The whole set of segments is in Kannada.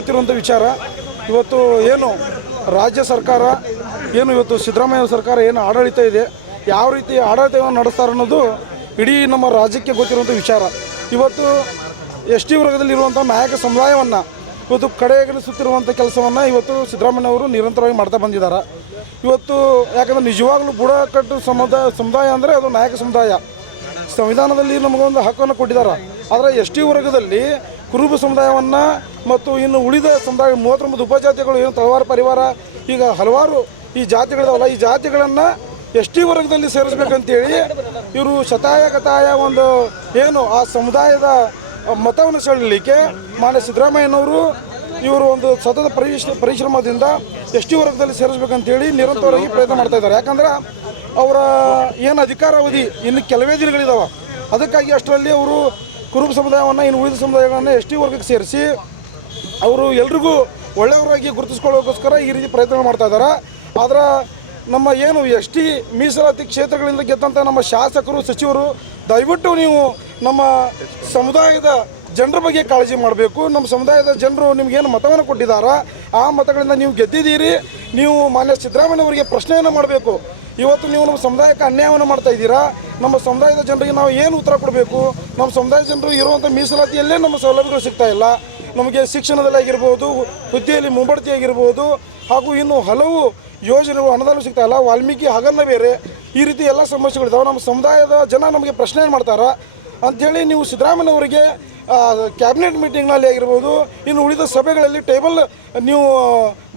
ಗೊತ್ತಿರುವಂಥ ವಿಚಾರ ಇವತ್ತು ಏನು ರಾಜ್ಯ ಸರ್ಕಾರ ಏನು ಇವತ್ತು ಸಿದ್ದರಾಮಯ್ಯ ಸರ್ಕಾರ ಏನು ಆಡಳಿತ ಇದೆ, ಯಾವ ರೀತಿ ಆಡಳಿತವನ್ನು ನಡೆಸ್ತಾರೆ ಅನ್ನೋದು ಇಡೀ ನಮ್ಮ ರಾಜ್ಯಕ್ಕೆ ಗೊತ್ತಿರುವಂಥ ವಿಚಾರ. ಇವತ್ತು ಎಸ್ ಟಿ ವರ್ಗದಲ್ಲಿರುವಂಥ ನಾಯಕ ಸಮುದಾಯವನ್ನು ಇವತ್ತು ಕಡೆಗಣಿಸುತ್ತಿರುವಂಥ ಕೆಲಸವನ್ನು ಇವತ್ತು ಸಿದ್ದರಾಮಯ್ಯ ಅವರು ನಿರಂತರವಾಗಿ ಮಾಡ್ತಾ ಬಂದಿದ್ದಾರೆ. ಇವತ್ತು ಯಾಕಂದರೆ ನಿಜವಾಗ್ಲೂ ಬುಡಕಟ್ಟು ಸಮುದಾಯ ಅಂದರೆ ಅದು ನಾಯಕ ಸಮುದಾಯ. ಸಂವಿಧಾನದಲ್ಲಿ ನಮಗೊಂದು ಹಕ್ಕನ್ನು ಕೊಟ್ಟಿದ್ದಾರೆ. ಆದರೆ ಎಸ್ ಟಿ ವರ್ಗದಲ್ಲಿ ಕುರುಬ ಸಮುದಾಯವನ್ನು ಮತ್ತು ಇನ್ನು ಉಳಿದ ಸಮುದಾಯ 39 ಉಪಜಾತಿಗಳು ಏನು ತಳವಾರ ಪರಿವಾರ ಈಗ ಹಲವಾರು ಈ ಜಾತಿಗಳಿದಾವಲ್ಲ, ಈ ಜಾತಿಗಳನ್ನು ಎಸ್ ಟಿ ವರ್ಗದಲ್ಲಿ ಸೇರಿಸ್ಬೇಕಂತೇಳಿ ಇವರು ಶತಾಯ ಒಂದು ಏನು ಆ ಸಮುದಾಯದ ಮತವನ್ನು ಸೆಳಲಿಕ್ಕೆ ಮಾನ್ಯ ಸಿದ್ದರಾಮಯ್ಯನವರು ಇವರು ಒಂದು ಸತತ ಪರಿಶ್ರಮದಿಂದ ಎಸ್ ಟಿ ವರ್ಗದಲ್ಲಿ ಸೇರಿಸ್ಬೇಕಂತೇಳಿ ನಿರಂತರವಾಗಿ ಪ್ರಯತ್ನ ಮಾಡ್ತಾ ಇದ್ದಾರೆ. ಯಾಕಂದ್ರೆ ಅವರ ಏನು ಅಧಿಕಾರಾವಧಿ ಇನ್ನು ಕೆಲವೇ ದಿನಗಳಿದಾವೆ. ಅದಕ್ಕಾಗಿ ಅಷ್ಟರಲ್ಲಿ ಅವರು ಕುರುಬ ಸಮುದಾಯವನ್ನು ಇನ್ನು ಉಳಿದ ಸಮುದಾಯಗಳನ್ನು ಎಸ್ ಟಿ ವರ್ಗಕ್ಕೆ ಸೇರಿಸಿ ಅವರು ಎಲ್ರಿಗೂ ಒಳ್ಳೆಯವರಾಗಿ ಗುರುತಿಸ್ಕೊಳ್ಳೋಕ್ಕೋಸ್ಕರ ಈ ರೀತಿ ಪ್ರಯತ್ನ ಮಾಡ್ತಾ ಇದ್ದಾರೆ. ಆದರೆ ನಮ್ಮ ಏನು ಎಸ್ ಟಿ ಮೀಸಲಾತಿ ಕ್ಷೇತ್ರಗಳಿಂದ ಗೆದ್ದಂಥ ನಮ್ಮ ಶಾಸಕರು ಸಚಿವರು ದಯವಿಟ್ಟು ನೀವು ನಮ್ಮ ಸಮುದಾಯದ ಜನರ ಬಗ್ಗೆ ಕಾಳಜಿ ಮಾಡಬೇಕು. ನಮ್ಮ ಸಮುದಾಯದ ಜನರು ನಿಮಗೇನು ಮತವನ್ನು ಕೊಟ್ಟಿದ್ದಾರಾ ಆ ಮತಗಳಿಂದ ನೀವು ಗೆದ್ದಿದ್ದೀರಿ. ನೀವು ಮಾನ್ಯ ಸಿದ್ದರಾಮಯ್ಯನವರಿಗೆ ಪ್ರಶ್ನೆಯನ್ನು ಮಾಡಬೇಕು. ಇವತ್ತು ನೀವು ನಮ್ಮ ಸಮುದಾಯಕ್ಕೆ ಅನ್ಯಾಯವನ್ನು ಮಾಡ್ತಾ ಇದ್ದೀರಾ. ನಮ್ಮ ಸಮುದಾಯದ ಜನರಿಗೆ ನಾವು ಏನು ಉತ್ತರ ಕೊಡಬೇಕು? ನಮ್ಮ ಸಮುದಾಯದ ಜನರು ಇರುವಂಥ ಮೀಸಲಾತಿಯಲ್ಲೇ ನಮ್ಮ ಸೌಲಭ್ಯಗಳು ಸಿಗ್ತಾ ಇಲ್ಲ. ನಮಗೆ ಶಿಕ್ಷಣದಲ್ಲಿ ಆಗಿರ್ಬೋದು, ಹುದ್ದೆಯಲ್ಲಿ ಮುಂಬಡ್ತಿ ಆಗಿರ್ಬೋದು, ಹಾಗೂ ಇನ್ನು ಹಲವು ಯೋಜನೆಗಳು ಅನುದಾನ ಸಿಗ್ತಾ ಇಲ್ಲ. ವಾಲ್ಮೀಕಿ ಹಗರಣ ಬೇರೆ, ಈ ರೀತಿ ಎಲ್ಲ ಸಮಸ್ಯೆಗಳಿದ್ದಾವೆ. ನಮ್ಮ ಸಮುದಾಯದ ಜನ ನಮಗೆ ಪ್ರಶ್ನೆ ಮಾಡ್ತಾರೆ ಅಂಥೇಳಿ ನೀವು ಸಿದ್ದರಾಮಯ್ಯನವರಿಗೆ ಕ್ಯಾಬಿನೆಟ್ ಮೀಟಿಂಗ್ನಲ್ಲಿ ಆಗಿರ್ಬೋದು, ಇನ್ನು ಉಳಿದ ಸಭೆಗಳಲ್ಲಿ ಟೇಬಲ್ ನೀವು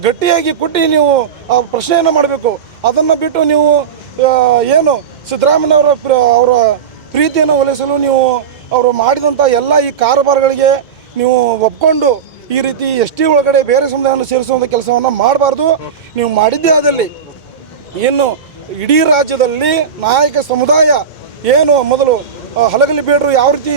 ಗಟ್ಟಿಯಾಗಿ ಕೊಟ್ಟು ನೀವು ಆ ಪ್ರಶ್ನೆಯನ್ನು ಮಾಡಬೇಕು. ಅದನ್ನು ಬಿಟ್ಟು ನೀವು ಏನು ಸಿದ್ದರಾಮಯ್ಯನವರ ಅವರ ಪ್ರೀತಿಯನ್ನು ಒಲಿಸಲು ನೀವು ಅವರು ಮಾಡಿದಂಥ ಎಲ್ಲ ಈ ಕಾರಬಾರಗಳಿಗೆ ನೀವು ಒಪ್ಕೊಂಡು ಈ ರೀತಿ ಎಸ್ ಟಿ ಒಳಗಡೆ ಬೇರೆ ಸಮುದಾಯವನ್ನು ಸೇರಿಸುವಂಥ ಕೆಲಸವನ್ನು ಮಾಡಬಾರ್ದು. ನೀವು ಮಾಡಿದ್ದೇ ಆದಲ್ಲಿ ಏನು ಇಡೀ ರಾಜ್ಯದಲ್ಲಿ ನಾಯಕ ಸಮುದಾಯ ಏನು ಮೊದಲು ಹಲಗಲಿ ಬೇಡರು ಯಾವ ರೀತಿ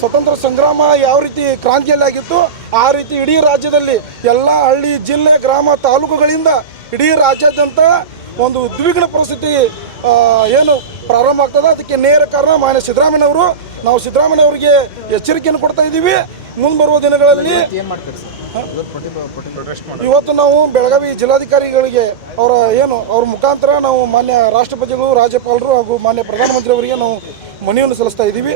ಸ್ವತಂತ್ರ ಸಂಗ್ರಾಮ ಯಾವ ರೀತಿ ಕ್ರಾಂತಿಯಲ್ಲಿ ಆಗಿತ್ತು, ಆ ರೀತಿ ಇಡೀ ರಾಜ್ಯದಲ್ಲಿ ಎಲ್ಲ ಹಳ್ಳಿ, ಜಿಲ್ಲೆ, ಗ್ರಾಮ, ತಾಲೂಕುಗಳಿಂದ ಇಡೀ ರಾಜ್ಯಾದ್ಯಂತ ಒಂದು ಉದ್ವಿಗ್ನ ಪರಿಸ್ಥಿತಿ ಏನು ಪ್ರಾರಂಭ ಆಗ್ತದೆ. ಅದಕ್ಕೆ ನೇರ ಕಾರಣ ಮಾನ್ಯ ಸಿದ್ದರಾಮಯ್ಯನವರು. ನಾವು ಸಿದ್ದರಾಮಯ್ಯನವರಿಗೆ ಎಚ್ಚರಿಕೆಯನ್ನು ಕೊಡ್ತಾ ಇದ್ದೀವಿ. ಮುಂಬರುವ ದಿನಗಳಲ್ಲಿ ಇವತ್ತು ನಾವು ಬೆಳಗಾವಿ ಜಿಲ್ಲಾಧಿಕಾರಿಗಳಿಗೆ ಅವ್ರ ಮುಖಾಂತರ ನಾವು ಮಾನ್ಯ ರಾಷ್ಟ್ರಪತಿಗಳು, ರಾಜ್ಯಪಾಲರು ಹಾಗೂ ಮಾನ್ಯ ಪ್ರಧಾನಮಂತ್ರಿ ಅವರಿಗೆ ನಾವು ಮನವಿಯನ್ನು ಸಲ್ಲಿಸ್ತಾ ಇದ್ದೀವಿ.